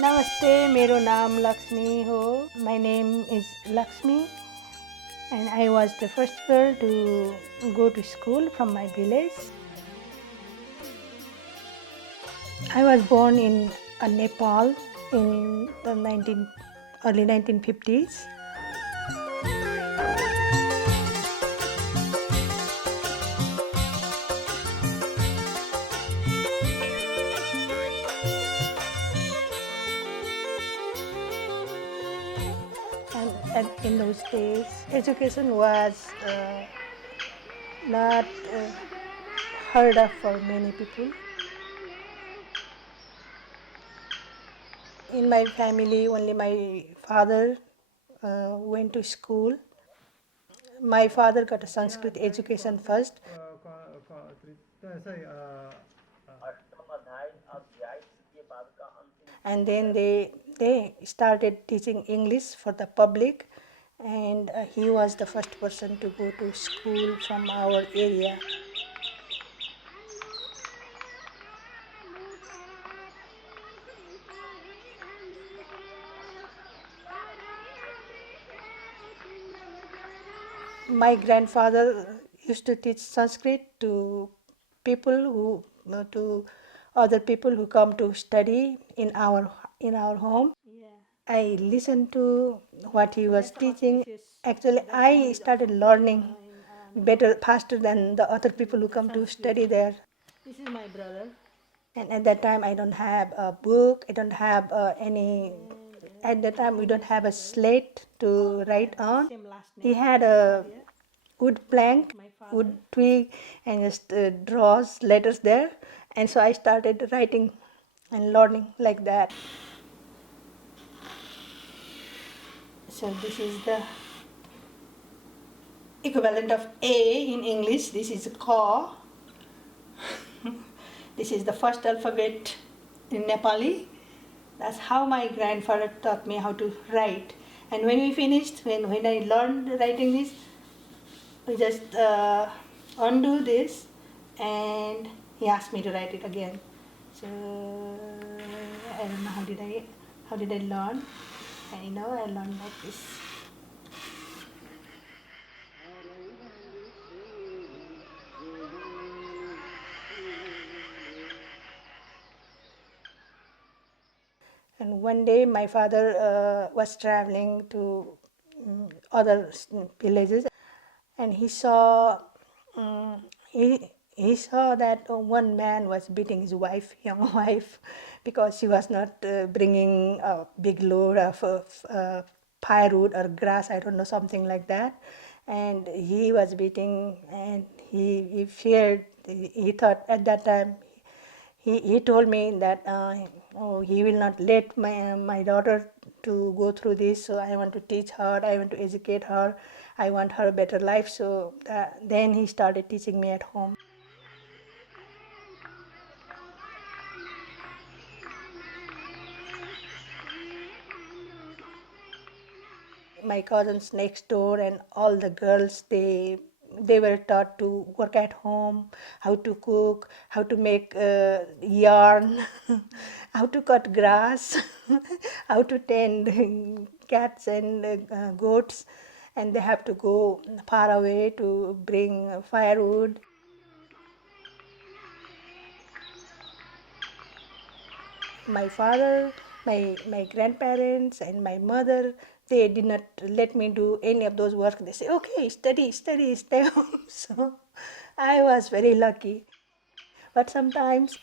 नमस्ते, मेरो नाम लक्ष्मी हो. My name is Laxmi, and I was the first girl to go to school from my village. I was born in Nepal in the early 1950s. And in those days, education was not heard of for many people. In my family, only my father went to school. My father got a Sanskrit education first, and then they started teaching English for the public, and he was the first person to go to school from our area. My grandfather used to teach Sanskrit to people who to other people who come to study in our home. I listened to what he was teaching. Actually, I started learning better, faster than the other people who come to study there. This is my brother. And at that time, I don't have a book. I don't have any. At that time, we don't have a slate to write on. He had a wood plank, wood twig, and just draws letters there. And so I started writing and learning like that. So this is the equivalent of A in English. This is Ka. This is the first alphabet in Nepali. That's how my grandfather taught me how to write. And when we finished, when I learned writing this, we just undo this, and he asked me to write it again. So I don't know how did I learn. I know I learned like this. And one day my father was traveling to other villages, and he saw he saw that one man was beating his wife, young wife, because she was not bringing a big load of firewood or grass, I don't know, something like that. And he was beating, and he feared. He thought at that time, he told me that he will not let my daughter to go through this, so I want to teach her, I want to educate her, I want her a better life. So then he started teaching me at home. My cousins next door and all the girls, they were taught to work at home, how to cook, how to make yarn, how to cut grass, how to tend cats and goats, and they have to go far away to bring firewood. My father, my grandparents, and my mother, they did not let me do any of those work. They say, okay, study, stay home. So I was very lucky. But sometimes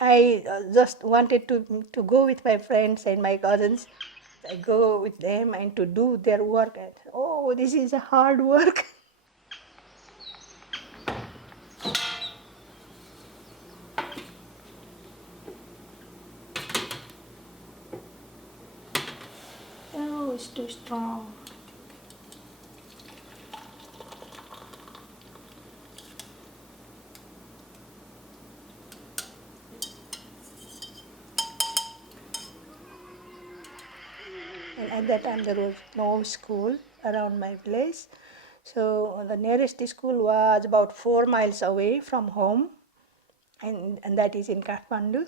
I just wanted to go with my friends and my cousins. I go with them and to do their work. And oh, this is a hard work. Oh, it's too strong. And at that time, there was no school around my village. So the nearest school was about 4 miles away from home, and that is in Kathmandu.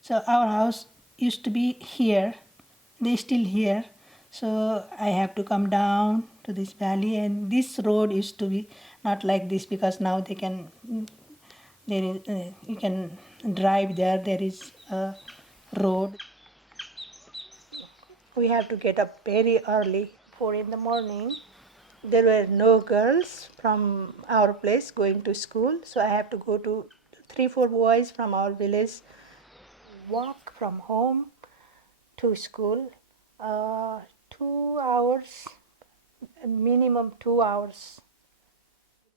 So our house used to be here. They still here. So I have to come down to this valley, and this road used to be not like this because now they can there is you can drive there. There is a road. We have to get up very early, 4 in the morning. There were no girls from our place going to school, so I have to go to 3, 4 boys from our village walk from home to school. 2 hours, minimum 2 hours.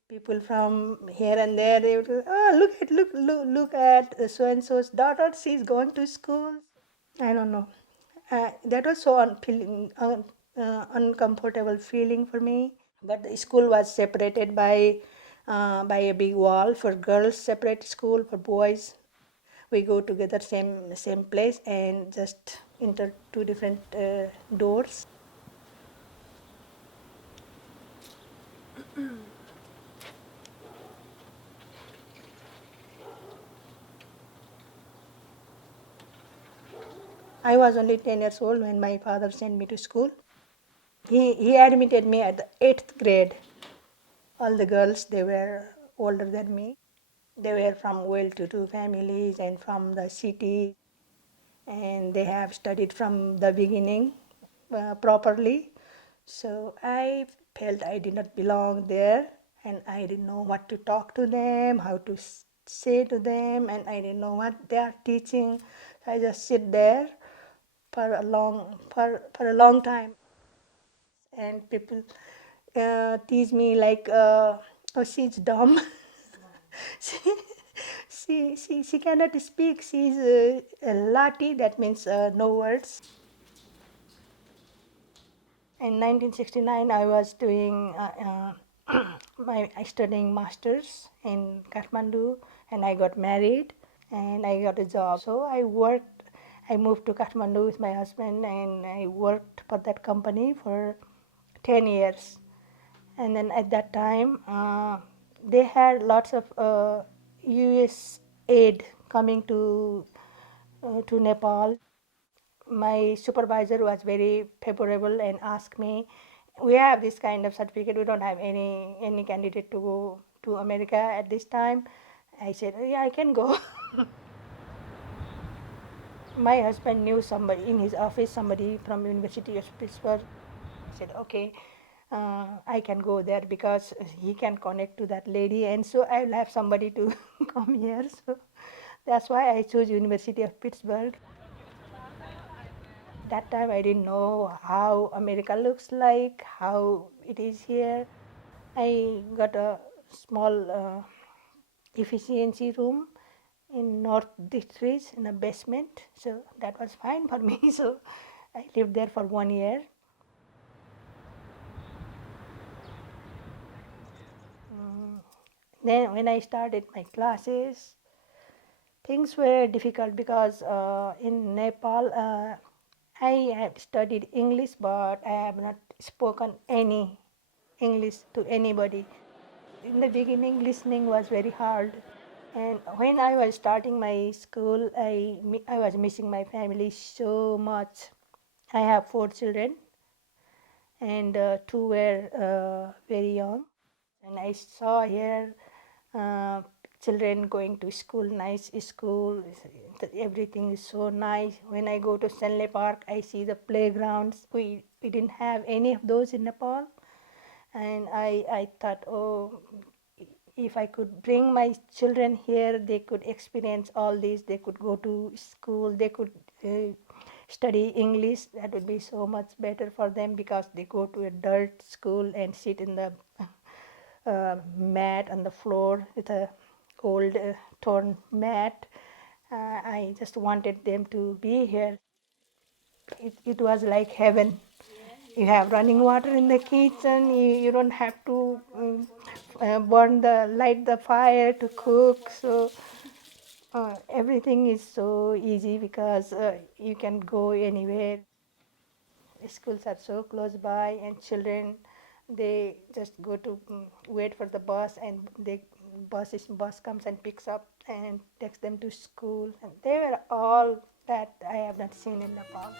People from here and there, they would go, oh, look at so and so's daughter. She's going to school. I don't know. That was so uncomfortable feeling for me. But the school was separated by a big wall for girls, separate school for boys. We go together same place and just enter two different doors. I was only 10 years old when my father sent me to school. He admitted me at the 8th grade. All the girls, they were older than me. They were from well-to-do families and from the city, and they have studied from the beginning properly. So I felt I did not belong there, and I didn't know what to talk to them, how to say to them, and I didn't know what they are teaching. So I just sit there for a long time, and people tease me like, oh, she's dumb. she, she cannot speak. She's a lati, that means no words. In 1969, I was doing I studying masters in Kathmandu, and I got married and I got a job. So I worked. I moved to Kathmandu with my husband, and I worked for that company for 10 years. And then at that time, they had lots of U.S. aid coming to Nepal. My supervisor was very favorable and asked me, we have this kind of certificate, we don't have any candidate to go to America at this time. I said, yeah, I can go. My husband knew somebody in his office, somebody from University of Pittsburgh. I said, okay, I can go there because he can connect to that lady, and so I will have somebody to come here. So that's why I chose University of Pittsburgh. That time I didn't know how America looks like, how it is here. I got a small efficiency room in North District in a basement, so that was fine for me. So I lived there for 1 year. Then when I started my classes, things were difficult because in Nepal, I have studied English, but I have not spoken any English to anybody. In the beginning, listening was very hard. And when I was starting my school, I was missing my family so much. I have 4 children, and two were very young. And I saw here uh, children going to school, nice school, everything is so nice. When I go to Stanley Park, I see the playgrounds. We didn't have any of those in Nepal. And I thought, oh, if I could bring my children here, they could experience all this. They could go to school. They could study English. That would be so much better for them because they go to a dirt school and sit in the mat on the floor with a old torn mat. I just wanted them to be here. It was like heaven. You have running water in the kitchen. You don't have to light the fire to cook. So everything is so easy because you can go anywhere. Schools are so close by, and children, they just go to wait for the bus, and bus comes and picks up and takes them to school, and they were all that I have not seen in Nepal.